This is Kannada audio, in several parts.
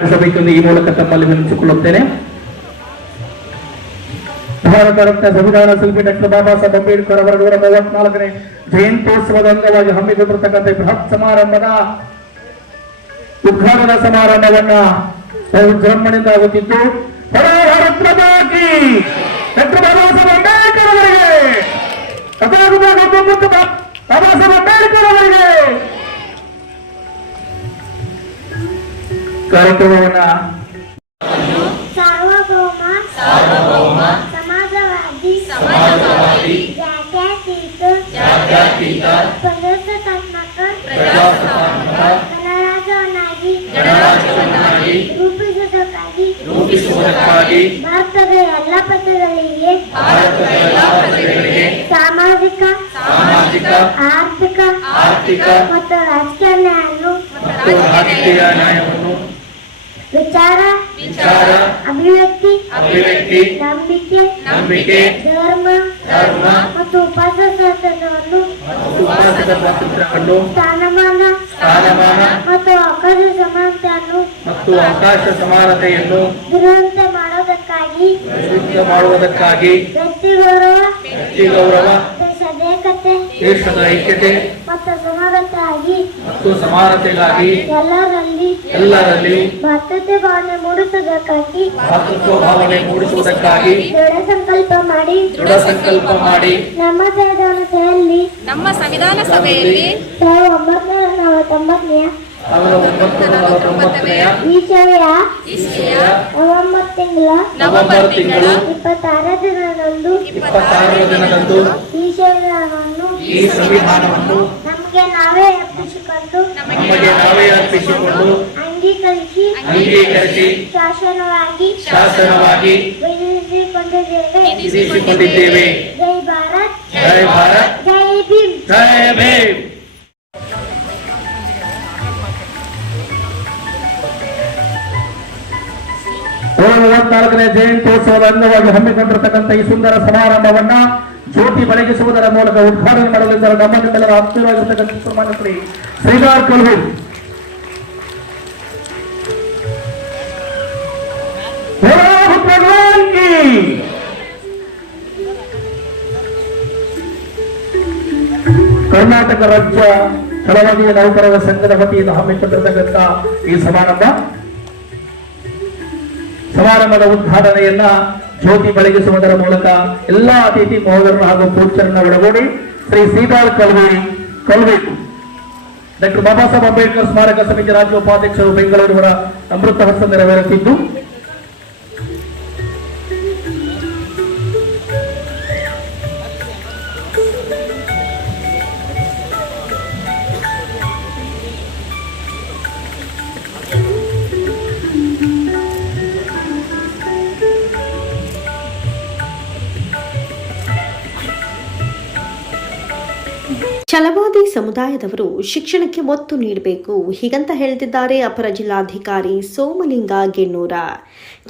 ಸಭೆಗೆಂದು ಈ ಮೂಲಕ ತಮ್ಮಲ್ಲಿ ವಿನಿಸಿಕೊಳ್ಳುತ್ತೇನೆ ಭಾರತ ರತ್ನ ಸಂವಿಧಾನ ಶಿಲ್ಪಿ ಡಾಕ್ಟರ್ ಬಾಬಾ ಸಾಹೇಬ್ ಅಂಬೇಡ್ಕರ್ ಅವರ ನೂರ ಮೂವತ್ನಾಲ್ಕನೇ ಜಯಂತ್ಯೋತ್ಸವದ ಅಂಗವಾಗಿ ಹಮ್ಮಿಕೊಂಡಿರತಕ್ಕಂಥ ಬೃಹತ್ ಸಮಾರಂಭದ ಉದ್ಘಾಟನಾ ಸಮಾರಂಭವನ್ನ ವಿಜೃಂಭಣೆಯಿಂದ ಆಗುತ್ತಿದ್ದು ಡಾಕ್ಟರ್ ಬಾಬಾ ಸಾಹೇಬ್ ಅಂಬೇಡ್ಕರ್ ಅವರಿಗೆ. ಕಾರ್ಯಕ್ರಮವನ್ನ ಸಾರ್ವಭೌಮ ಸಾರ್ವಭೌಮ ಸಮಾಜವಾದಿ ಸಮಾಜವಾದಿ ಜಾತ್ಯತೀತ ಜಾತ್ಯತೀತ ಪ್ರಜಾಸತ್ತಾತ್ಮಕ ಪ್ರಜಾಸತ್ತಾತ್ಮಕ ಗಣರಾಜ್ಯವನ್ನಾಗಿ ಗಣರಾಜ್ಯವನ್ನಾಗಿ ರೂಪಿಸುವುದಕ್ಕಾಗಿ ರೂಪಿಸುವುದಕ್ಕಾಗಿ ಭಾರತದ ಎಲ್ಲ ಪ್ರಜೆಗಳಿಗೆ ಭಾರತದ ಎಲ್ಲ ಪ್ರಜೆಗಳಿಗೆ ಸಾಮಾಜಿಕ ಸಾಮಾಜಿಕ ಆರ್ಥಿಕ ಆರ್ಥಿಕ ಮತ್ತು ರಾಜಕೀಯ ನ್ಯಾಯವನ್ನು ಮತ್ತು ರಾಜಕೀಯ ನ್ಯಾಯವನ್ನು ವಿಚಾರ ವಿಚಾರ ಅಭಿವ್ಯಕ್ತಿ ಅಭಿವ್ಯಕ್ತಿ ನಂಬಿಕೆ ನಂಬಿಕೆ ಧರ್ಮ ಧರ್ಮ ಮತ್ತು ಉಪಾಸನ ಸ್ವಾತಂತ್ರ್ಯವನ್ನು ಮತ್ತು ಉಪವಾಸದ ಸ್ವಾತಂತ್ರ್ಯವನ್ನು ಸ್ಥಾನಮಾನ ಸ್ಥಾನಮಾನ ಮತ್ತು ಅವಕಾಶ ಸಮಾನತೆಯನ್ನು ಮತ್ತು ಅವಕಾಶ ಸಮಾನತೆಯನ್ನು ದುರಂತ ಮಾಡೋದಕ್ಕಾಗಿ ಮಾಡುವುದಕ್ಕಾಗಿ ವ್ಯಕ್ತಿ ಗೌರವ ವ್ಯಕ್ತಿ ಗೌರವ ದೇಶದ ಐಕ್ಯತೆ ಮತ್ತು ಸಮಾನತೆಯಾಗಿ ಮತ್ತು ಸಮಾನತೆಗಾಗಿ ಎಲ್ಲರಲ್ಲಿ ಎಲ್ಲರಲ್ಲಿ ಭದ್ರತೆ ಭಾವನೆ ಮೂಡಿಸುವುದಕ್ಕಾಗಿ ಭಾತೃತ್ವ ಭಾವನೆ ಮೂಡಿಸುವುದಕ್ಕಾಗಿ ದೃಢ ಸಂಕಲ್ಪ ಮಾಡಿ ದೃಢ ಸಂಕಲ್ಪ ಮಾಡಿ ನಮ್ಮ ಸಂವಿಧಾನ ಸಭೆಯಲ್ಲಿ ನಮ್ಮ ಸಂವಿಧಾನ ಸಭೆಯಲ್ಲಿ ಸಾವಿರದ ಒಂಬೈನೂರ ನಲವತ್ತೊಂಬತ್ತನೆಯ ಸಾವಿರದ ಒಂಬೈನೂರ ನಲವತ್ತೊಂಬತ್ತನೆಯ ಈಶಾನ್ಯ ಇಸ್ವಿಯ ನವೆಂಬರ್ ತಿಂಗಳ ನವೆಂಬರ್ ತಿಂಗಳು ಇಪ್ಪತ್ತಾರ ದಿನದಂದು ಇಪ್ಪತ್ತಾರ ದಿನದಂದು ಈ ಸಂವಿಧಾನವನ್ನು ಈ ಸಂವಿಧಾನವನ್ನು ನಮಗೆ ನಾವೇ ಅರ್ಪಿಸಿಕೊಂಡು ನಮಗೆ ನಾವೇ ಅರ್ಪಿಸಿಕೊಂಡು ಅಂಗೀಕರಿಸಿ ಅಂಗೀಕರಿಸಿ ಶಾಸನವಾಗಿ ಶಾಸನವಾಗಿ ವಿಧಿಸಿಕೊಂಡಿದ್ದೇವೆ ಜೈ ಭಾರತ್. ಜೈ ಭಾರತ್. ಜೈ ಭೀಮ್. ಜೈ ಭೀಮ್. ಮೂವತ್ನಾಲ್ಕನೇ ಜಯಂತ್ಯೋತ್ಸವದ ಅಂಗವಾಗಿ ಹಮ್ಮಿಕೊಂಡಿರತಕ್ಕಂಥ ಈ ಸುಂದರ ಸಮಾರಂಭವನ್ನ ಜ್ಯೋತಿ ಬೆಳಗಿಸುವುದರ ಮೂಲಕ ಉದ್ಘಾಟನೆ ಮಾಡಲಿದ್ದಾರೆ ನಮ್ಮನ್ನೆಲ್ಲರ ಆತ್ಮೀಯವಾಗಿರ್ತಕ್ಕಂಥ ಸನ್ಮಾನ್ಯ ಶ್ರೀ ಶ್ರೀಧಾರ್ ಕಲ್ಹೂರ್ ಕರ್ನಾಟಕ ರಾಜ್ಯ ಕಳವಳಿಯ ನೌಕರರ ಸಂಘದ ವತಿಯಿಂದ ಹಮ್ಮಿಕೊಂಡಿರತಕ್ಕಂಥ ಈ ಸಮಾರಂಭ. ಸಮಾರಂಭದ ಉದ್ಘಾಟನೆಯನ್ನ ಜ್ಯೋತಿ ಬೆಳಗಿಸುವುದರ ಮೂಲಕ ಎಲ್ಲಾ ಅತಿಥಿ ಮಹೋದರರು ಹಾಗೂ ಪೂಜ್ಯರನ್ನ ಒಳಗೂಡಿ ಶ್ರೀ ಸೀತಾಳ್ ಕಲ್ವಿ ಕಲ್ಬೇಕು ಡಾಕ್ಟರ್ ಬಾಬಾ ಸಾಹೇಬ್ ಅಂಬೇಡ್ಕರ್ ಸ್ಮಾರಕ ಸಮಿತಿ ರಾಜ್ಯ ಉಪಾಧ್ಯಕ್ಷರು ಬೆಂಗಳೂರಿನ ಅಮೃತ ಹಸ್ತ ನೆರವೇರುತ್ತಿದ್ದು ಛಲವಾದಿ ಸಮುದಾಯದವರು ಶಿಕ್ಷಣಕ್ಕೆ ಒತ್ತು ನೀಡಬೇಕು, ಹೀಗಂತ ಹೇಳ್ತಿದ್ದಾರೆ ಅಪರ ಜಿಲ್ಲಾಧಿಕಾರಿ ಸೋಮಲಿಂಗ ಗೆಣ್ಣೂರ.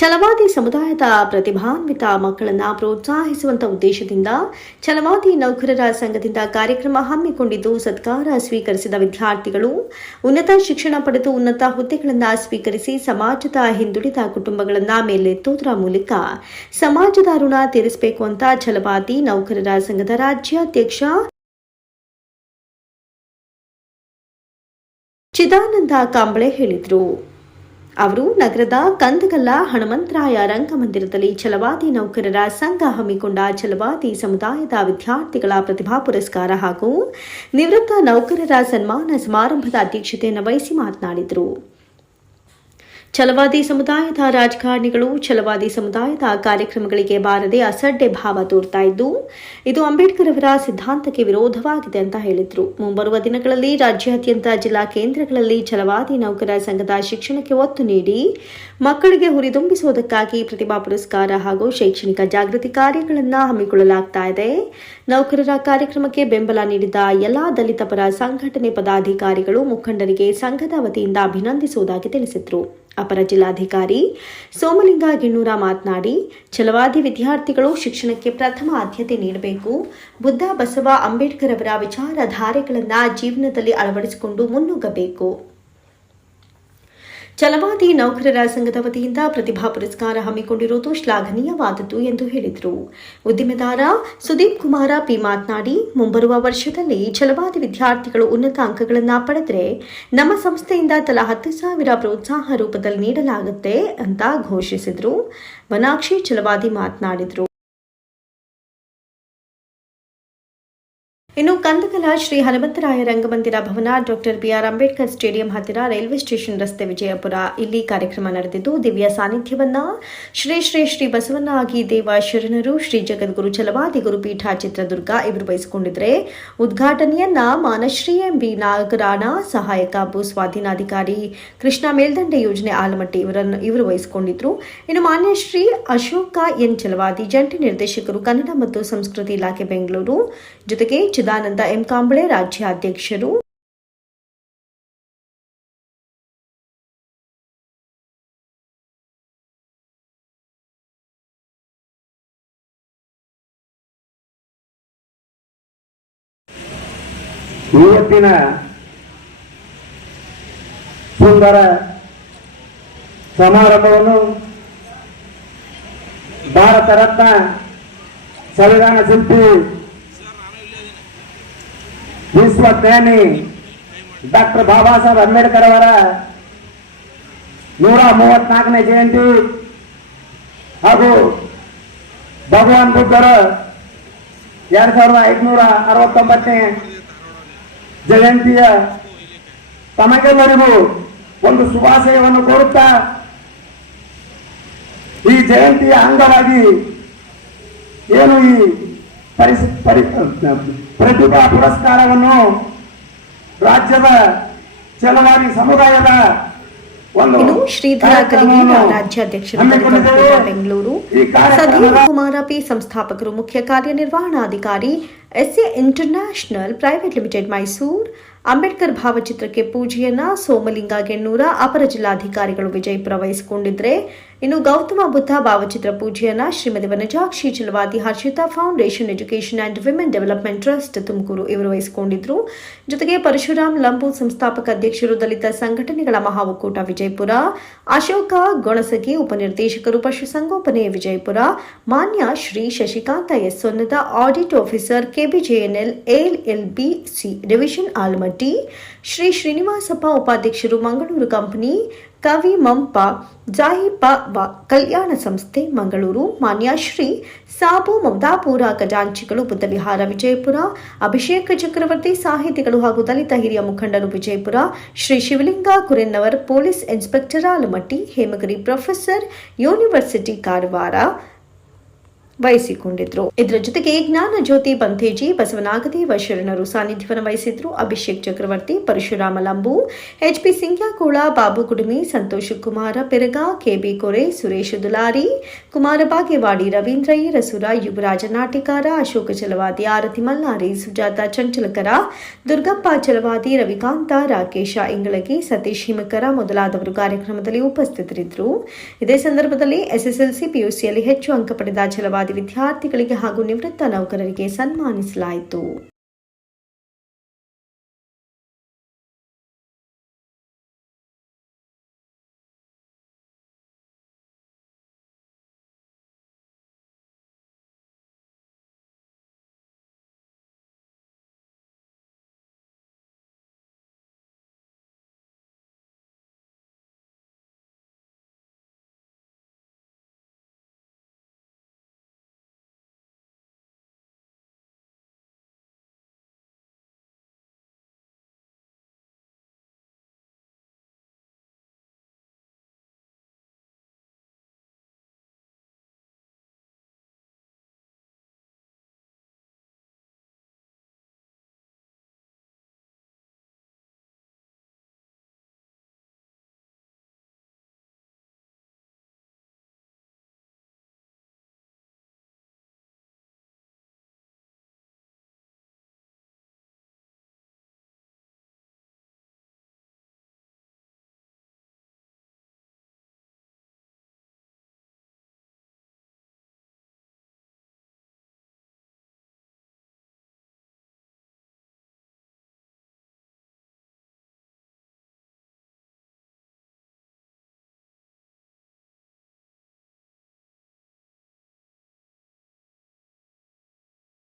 ಛಲವಾದಿ ಸಮುದಾಯದ ಪ್ರತಿಭಾನ್ವಿತ ಮಕ್ಕಳನ್ನ ಪ್ರೋತ್ಸಾಹಿಸುವಂತ ಉದ್ದೇಶದಿಂದ ಛಲವಾದಿ ನೌಕರರ ಸಂಘದಿಂದ ಕಾರ್ಯಕ್ರಮ ಹಮ್ಮಿಕೊಂಡಿದ್ದು ಸತ್ಕಾರ ಸ್ವೀಕರಿಸಿದ ವಿದ್ಯಾರ್ಥಿಗಳು, ಉನ್ನತ ಶಿಕ್ಷಣ ಪಡೆದು ಉನ್ನತ ಹುದ್ದೆಗಳನ್ನು ಸ್ವೀಕರಿಸಿ ಸಮಾಜದ ಹಿಂದುಳಿದ ಕುಟುಂಬಗಳನ್ನ ಮೇಲೆತ್ತುವುದರ ಮೂಲಕ ಸಮಾಜದ ಋಣ ತೀರಿಸಬೇಕು ಅಂತ ಛಲವಾದಿ ನೌಕರರ ಸಂಘದ ರಾಜ್ಯಾಧ್ಯಕ್ಷ ಚಿದಾನಂದ ಕಾಂಬಳೆ ಹೇಳಿದರು. ಅವರು ನಗರದ ಕಂದಗಲ್ಲ ಹನುಮಂತರಾಯ ರಂಗಮಂದಿರದಲ್ಲಿ ಛಲವಾದಿ ನೌಕರರ ಸಂಘ ಹಮ್ಮಿಕೊಂಡ ಛಲವಾದಿ ಸಮುದಾಯದ ವಿದ್ಯಾರ್ಥಿಗಳ ಪ್ರತಿಭಾ ಪುರಸ್ಕಾರ ಹಾಗೂ ನಿವೃತ್ತ ನೌಕರರ ಸನ್ಮಾನ ಸಮಾರಂಭದ ಅಧ್ಯಕ್ಷತೆಯನ್ನು ವಹಿಸಿ ಮಾತನಾಡಿದರು. ಛಲವಾದಿ ಸಮುದಾಯದ ರಾಜಕಾರಣಿಗಳು ಛಲವಾದಿ ಸಮುದಾಯದ ಕಾರ್ಯಕ್ರಮಗಳಿಗೆ ಬಾರದೆ ಅಸಡ್ಡೆ ಭಾವ ತೋರ್ತಾ ಇದ್ದು, ಇದು ಅಂಬೇಡ್ಕರ್ ಅವರ ಸಿದ್ಧಾಂತಕ್ಕೆ ವಿರೋಧವಾಗಿದೆ ಅಂತ ಹೇಳಿದ್ರು. ಮುಂಬರುವ ದಿನಗಳಲ್ಲಿ ರಾಜ್ಯಾದ್ಯಂತ ಜಿಲ್ಲಾ ಕೇಂದ್ರಗಳಲ್ಲಿ ಛಲವಾದಿ ನೌಕರ ಸಂಘದ ಶಿಕ್ಷಣಕ್ಕೆ ಒತ್ತು ನೀಡಿ, ಮಕ್ಕಳಿಗೆ ಹುರಿದುಂಬಿಸುವುದಕ್ಕಾಗಿ ಪ್ರತಿಭಾ ಪುರಸ್ಕಾರ ಹಾಗೂ ಶೈಕ್ಷಣಿಕ ಜಾಗೃತಿ ಕಾರ್ಯಗಳನ್ನು ಹಮ್ಮಿಕೊಳ್ಳಲಾಗ್ತಾ ಇದೆ. ನೌಕರರ ಕಾರ್ಯಕ್ರಮಕ್ಕೆ ಬೆಂಬಲ ನೀಡಿದ ಎಲ್ಲಾ ದಲಿತ ಪರ ಸಂಘಟನೆ ಪದಾಧಿಕಾರಿಗಳು ಮುಖಂಡರಿಗೆ ಸಂಘದ ವತಿಯಿಂದ ಅಭಿನಂದಿಸುವುದಾಗಿ ತಿಳಿಸಿದರು. ಅಪರ ಜಿಲ್ಲಾಧಿಕಾರಿ ಸೋಮಲಿಂಗ ಗಿಣ್ಣೂರ ಮಾತನಾಡಿ, ಛಲವಾದಿ ವಿದ್ಯಾರ್ಥಿಗಳು ಶಿಕ್ಷಣಕ್ಕೆ ಪ್ರಥಮ ಆದ್ಯತೆ ನೀಡಬೇಕು. ಬುದ್ಧ ಬಸವ ಅಂಬೇಡ್ಕರ್ ಅವರ ವಿಚಾರಧಾರೆಗಳನ್ನು ಜೀವನದಲ್ಲಿ ಅಳವಡಿಸಿಕೊಂಡು ಮುನ್ನುಗ್ಗಬೇಕು. ಛಲವಾದಿ ನೌಕರರ ಸಂಘದ ವತಿಯಿಂದ ಪ್ರತಿಭಾ ಪುರಸ್ಕಾರ ಹಮ್ಮಿಕೊಂಡಿರುವುದು ಶ್ಲಾಘನೀಯವಾದದ್ದು ಎಂದು ಹೇಳಿದರು. ಉದ್ದಿಮೆದಾರ ಸುದೀಪ್ ಕುಮಾರ ಪಿ ಮಾತನಾಡಿ, ಮುಂಬರುವ ವರ್ಷದಲ್ಲಿ ಛಲವಾದಿ ವಿದ್ಯಾರ್ಥಿಗಳು ಉನ್ನತ ಅಂಕಗಳನ್ನು ಪಡೆದರೆ ನಮ್ಮ ಸಂಸ್ಥೆಯಿಂದ ತಲಾ ಹತ್ತು ಸಾವಿರ ಪ್ರೋತ್ಸಾಹ ರೂಪದಲ್ಲಿ ನೀಡಲಾಗುತ್ತೆ ಅಂತ ಘೋಷಿಸಿದರು. ವನಾಕ್ಷಿ ಛಲವಾದಿ ಮಾತನಾಡಿದರು. ಇನ್ನು ಕಂದಕಲ ಶ್ರೀ ಹನುಮಂತರಾಯ ರಂಗಮಂದಿರ ಭವನ ಡಾಕ್ಟರ್ ಬಿಆರ್ ಅಂಬೇಡ್ಕರ್ ಸ್ಟೇಡಿಯಂ ಹತ್ತಿರ ರೈಲ್ವೆ ಸ್ಟೇಷನ್ ರಸ್ತೆ ವಿಜಯಪುರ. ಇಲ್ಲಿ ಕಾರ್ಯಕ್ರಮ ನಡೆದಿದ್ದು, ದಿವ್ಯ ಸಾನ್ನಿಧ್ಯವನ್ನ ಶ್ರೀ ಶ್ರೀ ಶ್ರೀ ಬಸವನಾಗಿ ದೇವ ಶರಣರು ಶ್ರೀ ಜಗದ್ಗುರು ಛಲವಾದಿ ಗುರುಪೀಠ ಚಿತ್ರದುರ್ಗ ಇವರು ವಹಿಸಿಕೊಂಡಿದ್ರೆ ಉದ್ಘಾಟನೆಯನ್ನ ಮಾನಶ್ರೀ ಎಂ ಬಿ ನಾಗರಾಣ, ಸಹಾಯಕ ಭೂ ಸ್ವಾಧೀನಾಧಿಕಾರಿ ಕೃಷ್ಣ ಮೇಲ್ದಂಡೆ ಯೋಜನೆ ಆಲಮಟ್ಟಿ ಇವರನ್ನು ಇವರು ವಹಿಸಿಕೊಂಡಿದ್ರು. ಇನ್ನು ಮಾನ್ಯ ಶ್ರೀ ಅಶೋಕ ಎನ್ ಛಲವಾದಿ ಜಂಟಿ ನಿರ್ದೇಶಕರು ಕನ್ನಡ ಮತ್ತು ಸಂಸ್ಕೃತಿ ಇಲಾಖೆ ಬೆಂಗಳೂರು. ಜೊತೆಗೆ ಚಿದಾನಂದ ಎಂ ಕಾಂಬಳೆ ರಾಜ್ಯಾಧ್ಯಕ್ಷರು ಇವತ್ತಿನ ಸುಂದರ ಸಮಾರಂಭವನ್ನು ಭಾರತ ರತ್ನ ಸಂವಿಧಾನ ಶಿಲ್ಪಿ ವಿಶ್ವಜ್ಞಾನಿ ಡಾಕ್ಟರ್ ಬಾಬಾ ಸಾಹೇಬ್ ಅಂಬೇಡ್ಕರ್ ಅವರ ನೂರ ಮೂವತ್ನಾಲ್ಕನೇ ಜಯಂತಿ ಹಾಗೂ ಭಗವಾನ್ ಬುದ್ಧರ ಎರಡ್ ಸಾವಿರದ ಐದುನೂರ ಅರವತ್ತೊಂಬತ್ತನೇ ಜಯಂತಿಯ ತಮಗೆಲ್ಲರಿಗೂ ಒಂದು ಶುಭಾಶಯವನ್ನು ಕೋರುತ್ತಾ ಈ ಜಯಂತಿಯ ಅಂಗವಾಗಿ ಏನು ಈ ಪರಿಸ್ ಪರಿ ಪ್ರತಿಭಾ ಪುರಸ್ಕಾರವನ್ನು ರಾಜ್ಯದ ಚಲವಾರಿ ಸಮುದಾಯದ ಒಂದು ಶ್ರೀಧರ ಕಲಿಗೇರ ರಾಜ್ಯಾಧ್ಯಕ್ಷರು ಬೆಂಗಳೂರು. ಕುಮಾರ ಪಿ ಸಂಸ್ಥಾಪಕರು ಮುಖ್ಯ ಕಾರ್ಯನಿರ್ವಹಣಾಧಿಕಾರಿ SA international private limited Mysuru. Ambedkar ಭಾವಚಿತ್ರಕ್ಕೆ ಪೂಜೆಯನ್ನ ಸೋಮಲಿಂಗ ಗೆಣ್ಣೂರ ಅಪರ ಜಿಲ್ಲಾಧಿಕಾರಿಗಳು ವಿಜಯಪುರ ವಹಿಸಿಕೊಂಡಿದ್ರೆ ಇನ್ನು ಗೌತಮ ಬುದ್ಧ ಭಾವಚಿತ್ರ ಪೂಜೆಯನ್ನ Shrimati Vanajakshi Chalavadi Harshita foundation education and women development trust Tumakuru ಇವರು ವಹಿಸಿಕೊಂಡಿದ್ರು ಜೊತೆಗೆ ಪರಶುರಾಮ್ ಲಂಬು ಸಂಸ್ಥಾಪಕ ಅಧ್ಯಕ್ಷರು ದಲಿತ ಸಂಘಟನೆಗಳ ಮಹಾ ವಿಜಯಪುರ, ಅಶೋಕ ಗೊಣಸಗಿ ಉಪನಿರ್ದೇಶಕರು ಪಶುಸಂಗೋಪನೆ ವಿಜಯಪುರ, ಮಾನ್ಯ Shri Shashikanta S Sonnada, audit officer KBJNL B C division Almatti, Shri Srinivasappa ಉಪಾಧ್ಯಕ್ಷರು ಮಂಗಳೂರು ಕಂಪನಿ ಕವಿ ಮಂಪ, ಜಾಹಿಪ ವ ಕಲ್ಯಾಣ ಸಂಸ್ಥೆ, ಮಂಗಳೂರು, ಮಾನ್ಯ ಶ್ರೀ ಸಾಬು ಮಮದಾಪುರ ಖಜಾಂಚಿಗಳು, ಬುದ್ಧವಿಹಾರ, ವಿಜಯಪುರ, ಅಭಿಷೇಕ ಚಕ್ರವರ್ತಿ, ಸಾಹಿತಿಗಳು ಹಾಗೂ ದಲಿತ ಹಿರಿಯ ಮುಖಂಡರು, Vijayapura, Shri Shivalinga Kurennavar, police inspector Almatti, Hemagiri professor, university Karwar ವಹಿಸಿಕೊಂಡಿದ್ರು ಇದರ ಜೊತೆಗೆ ಜ್ಞಾನ ಜ್ಯೋತಿ ಪಂಥೇಜಿ ಬಸವನಾಗದೇವ ಶರಣರು ಸಾನ್ನಿಧ್ಯವನ್ನು ವಹಿಸಿದ್ರು. ಅಭಿಷೇಕ್ ಚಕ್ರವರ್ತಿ, ಪರಶುರಾಮ ಲಂಬು ಎಚ್ಪಿ ಸಿಂಗ್ಯಾಕೋಳ, ಬಾಬು ಕುಡುಮಿ, ಸಂತೋಷ್ ಕುಮಾರ ಪೆರಗ ಕೆಬಿ ಕೊರೆ, ಸುರೇಶ್ ದುಲಾರಿ, ಕುಮಾರ ಬಾಗೇವಾಡಿ, ರವೀಂದ್ರ ರಸುರ ಯುವರಾಜ ನಾಟಿಕಾರ, ಅಶೋಕ ಚಲವಾದಿ, ಆರತಿ ಮಲ್ಲಾರಿ, ಸುಜಾತ ಚಂಚಲಕರ, ದುರ್ಗಪ್ಪ ಚಲವಾದಿ, ರವಿಕಾಂತ, ರಾಕೇಶ ಇಂಗಳಗಿ, ಸತೀಶ್ ಹಿಮಕರ ಮೊದಲಾದವರು ಕಾರ್ಯಕ್ರಮದಲ್ಲಿ ಉಪಸ್ಥಿತರಿದ್ದರು ಇದೇ ಸಂದರ್ಭದಲ್ಲಿ ಎಸ್ಎಸ್ಎಲ್ಸಿ ಪಿಯುಸಿಯಲ್ಲಿ ಹೆಚ್ಚು ಅಂಕ ಪಡೆದ ಛಲವಾದಿ ವಿದ್ಯಾರ್ಥಿಗಳಿಗೆ ಹಾಗೂ ನಿವೃತ್ತ ನೌಕರರಿಗೆ ಸನ್ಮಾನಿಸಲಾಯಿತು.